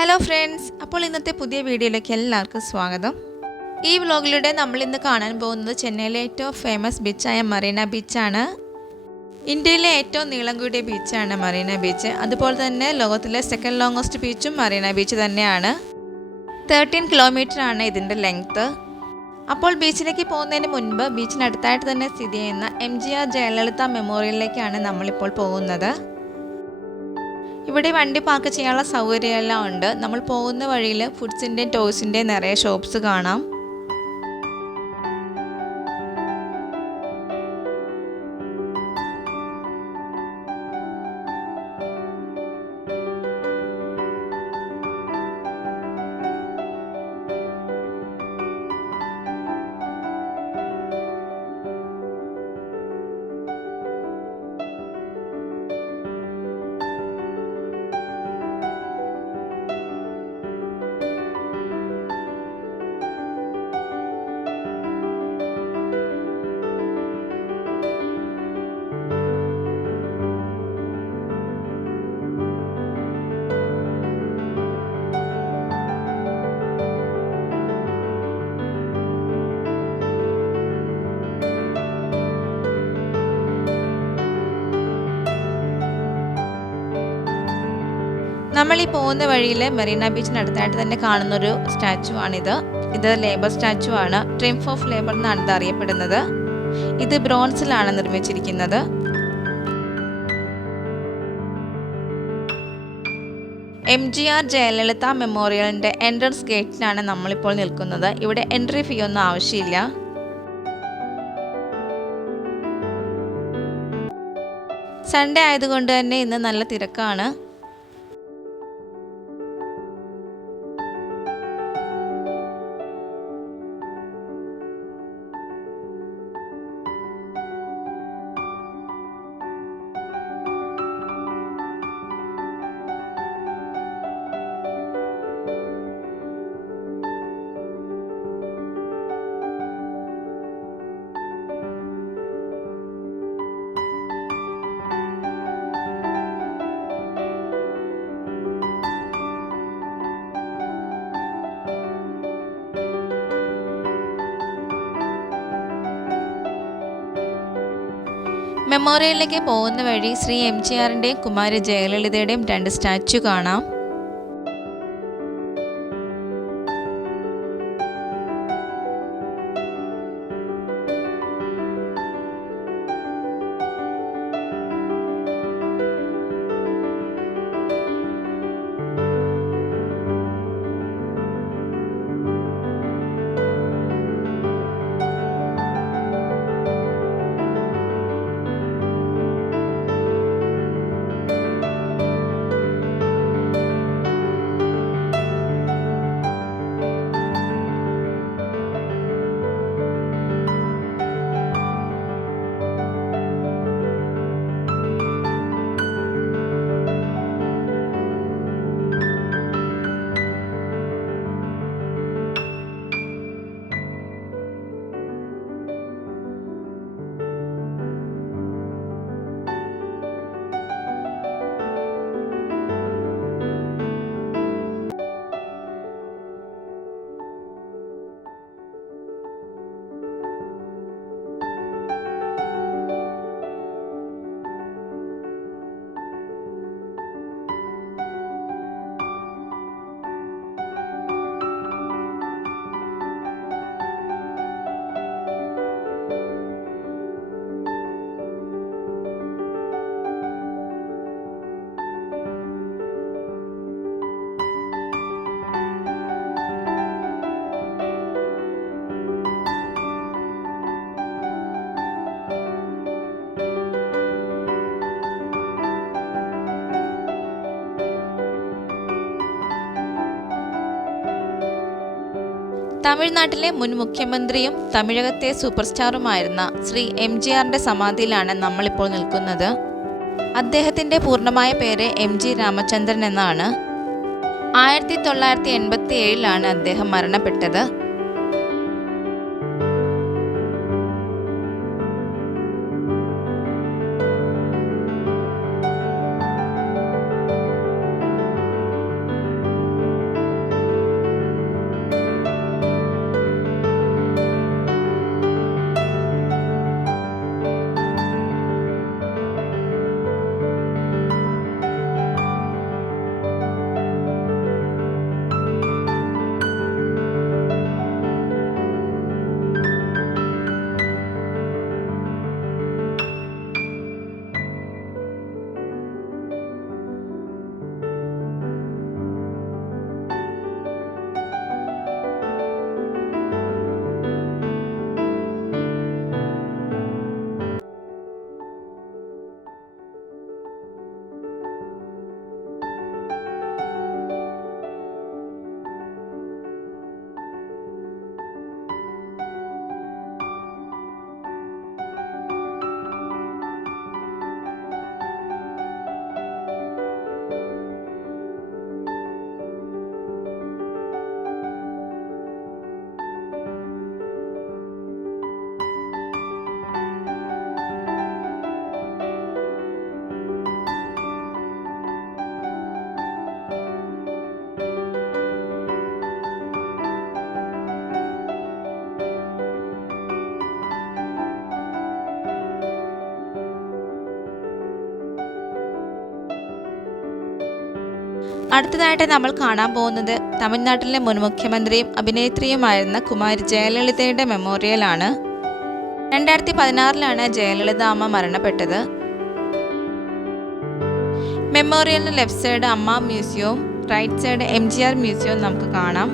Hello friends, അപ്പോൾ ഇന്നത്തെ പുതിയ വീഡിയോയിലേക്ക് എല്ലാവർക്കും സ്വാഗതം. ഈ വ്ലോഗിലൂടെ നമ്മൾ ഇന്ന് കാണാൻ പോകുന്നത് ചെന്നൈയിലെ ഏറ്റവും ഫേമസ് ബീച്ചായ മറീന ബീച്ചാണ്. ഇന്ത്യയിലെ ഏറ്റവും നീളം കൂടിയ ബീച്ചാണ് മറീന ബീച്ച്. അതുപോലെ തന്നെ ലോകത്തിലെ സെക്കൻഡ് ലോങ്ങസ്റ്റ് ബീച്ചും മറീന ബീച്ച് തന്നെയാണ്. 13 കിലോമീറ്റർ ആണ് ഇതിൻ്റെ ലെങ്ത്ത്. അപ്പോൾ ബീച്ചിലേക്ക് പോകുന്നതിന് മുൻപ് ബീച്ചിനടുത്തായിട്ട് തന്നെ സ്ഥിതി ചെയ്യുന്ന MGR ജയലളിത മെമ്മോറിയലിലേക്കാണ് നമ്മളിപ്പോൾ പോകുന്നത്. ഇവിടെ വണ്ടി പാർക്ക് ചെയ്യാനുള്ള സൗകര്യമെല്ലാം ഉണ്ട്. നമ്മൾ പോകുന്ന വഴിയിൽ ഫുഡ്സിൻ്റെയും ടോയ്സിൻ്റെയും നിറയെ ഷോപ്സ് കാണാം. നമ്മൾ ഈ പോകുന്ന വഴിയിൽ മെറീന ബീച്ചിനടുത്തായിട്ട് തന്നെ കാണുന്നൊരു സ്റ്റാച്ചു ആണിത്. ഇത് ലേബർ സ്റ്റാച്ചു ആണ്. ട്രിംഫ് ഓഫ് ലേബർ എന്നാണ് ഇത് അറിയപ്പെടുന്നത്. ഇത് ബ്രോൺസിലാണ് നിർമ്മിച്ചിരിക്കുന്നത്. MGR ജയലളിത മെമ്മോറിയലിൻ്റെ എൻട്രൻസ് ഗേറ്റിലാണ് നമ്മളിപ്പോൾ നിൽക്കുന്നത്. ഇവിടെ എൻട്രി ഫീ ഒന്നും ആവശ്യമില്ല. സൺഡേ ആയതുകൊണ്ട് തന്നെ ഇന്ന് നല്ല തിരക്കാണ്. മെമ്മോറിയലിലേക്ക് പോകുന്ന വഴി ശ്രീ MGRൻ്റെയും കുമാരി ജയലളിതയുടെയും 2 സ്റ്റാച്ചു കാണാം. തമിഴ്നാട്ടിലെ മുൻ മുഖ്യമന്ത്രിയും തമിഴകത്തെ സൂപ്പർ സ്റ്റാറുമായിരുന്ന ശ്രീ MGRൻ്റെ സമാധിയിലാണ് നമ്മളിപ്പോൾ നിൽക്കുന്നത്. അദ്ദേഹത്തിൻ്റെ പൂർണ്ണമായ പേര് MG രാമചന്ദ്രൻ എന്നാണ്. 1987 അദ്ദേഹം മരണപ്പെട്ടത്. അടുത്തതായിട്ട് നമ്മൾ കാണാൻ പോകുന്നത് തമിഴ്നാട്ടിലെ മുൻ മുഖ്യമന്ത്രിയും അഭിനേത്രിയുമായിരുന്ന കുമാരി ജയലളിതയുടെ മെമ്മോറിയലാണ്. 2016 ജയലളിത അമ്മ മരണപ്പെട്ടത്. മെമ്മോറിയലിന് ലെഫ്റ്റ് സൈഡ് അമ്മ മ്യൂസിയവും റൈറ്റ് സൈഡ് MGR മ്യൂസിയവും നമുക്ക് കാണാം.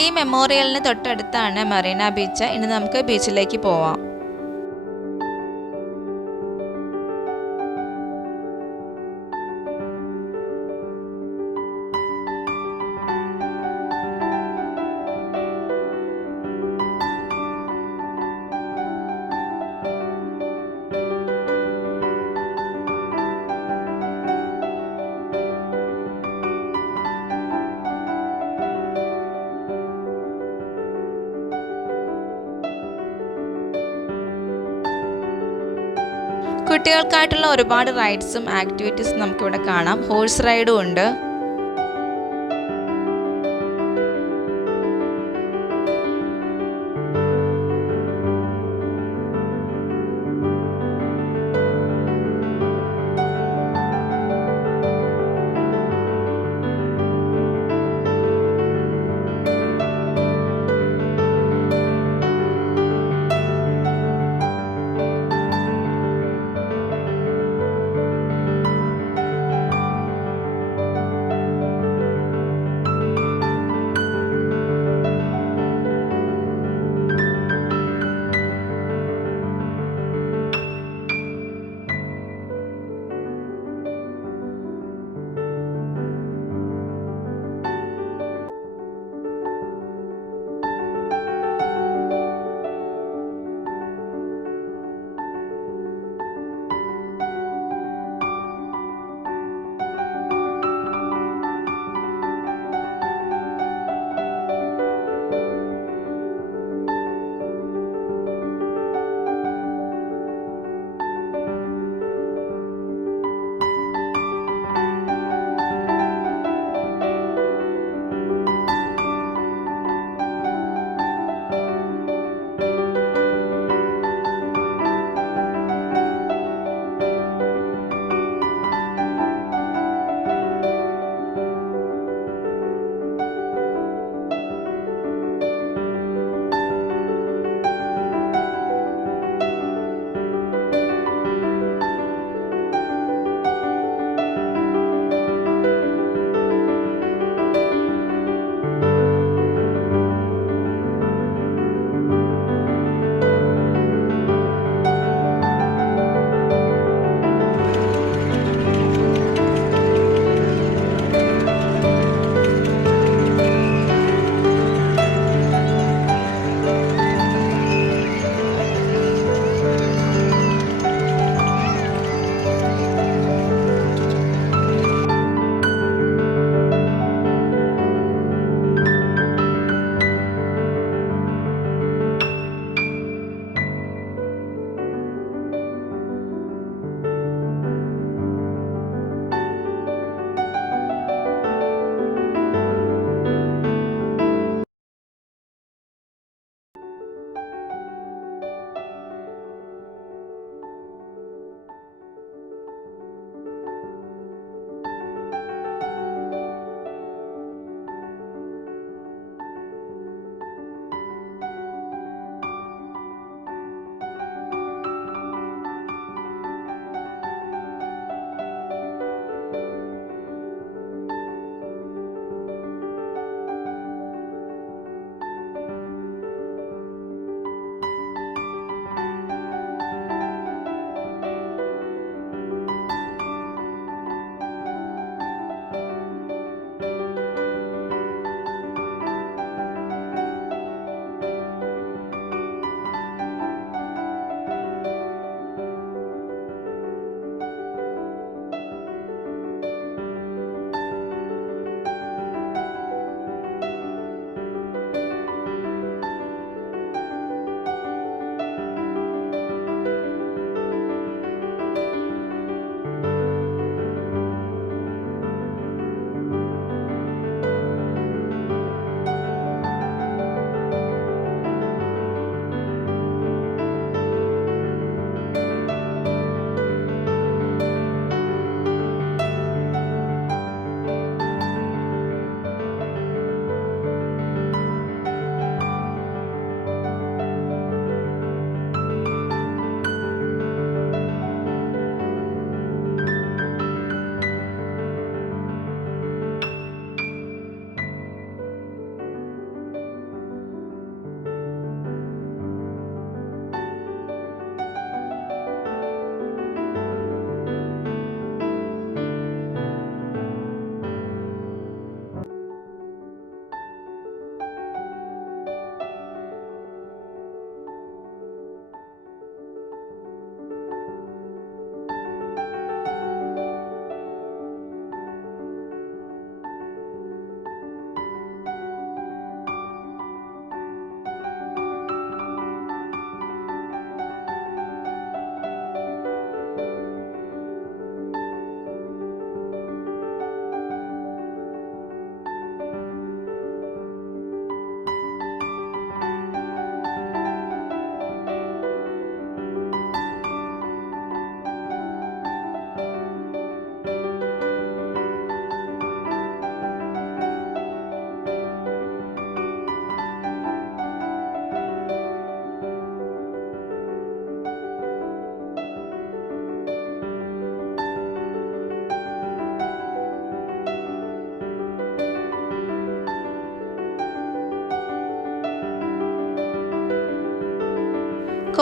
ഈ മെമ്മോറിയലിന് തൊട്ടടുത്താണ് മറീന ബീച്ച്. ഇനി നമുക്ക് ബീച്ചിലേക്ക് പോവാം. കുട്ടികൾക്കായിട്ടുള്ള ഒരുപാട് റൈഡ്സും ആക്ടിവിറ്റീസും നമുക്കിവിടെ കാണാം. ഹോഴ്സ് റൈഡും ഉണ്ട്.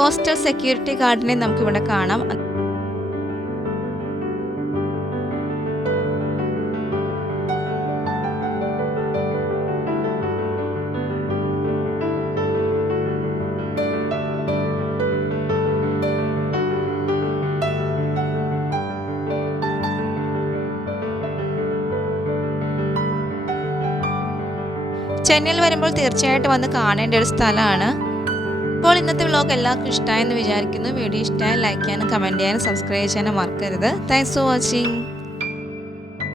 കോസ്റ്റൽ സെക്യൂരിറ്റി ഗാർഡിനെ നമുക്കിവിടെ കാണാം. ചെന്നൈയിൽ വരുമ്പോൾ തീർച്ചയായിട്ടും വന്ന് കാണേണ്ട ഒരു സ്ഥലമാണ്. അപ്പോൾ ഇന്നത്തെ വ്ലോഗ് എല്ലാവർക്കും ഇഷ്ടമായെന്ന് വിചാരിക്കുന്നു. വീഡിയോ ഇഷ്ടമായി ലൈക്ക് ചെയ്യാനും കമൻറ്റ് ചെയ്യാനും സബ്സ്ക്രൈബ് ചെയ്യാനും മറക്കരുത്. Thanks for watching.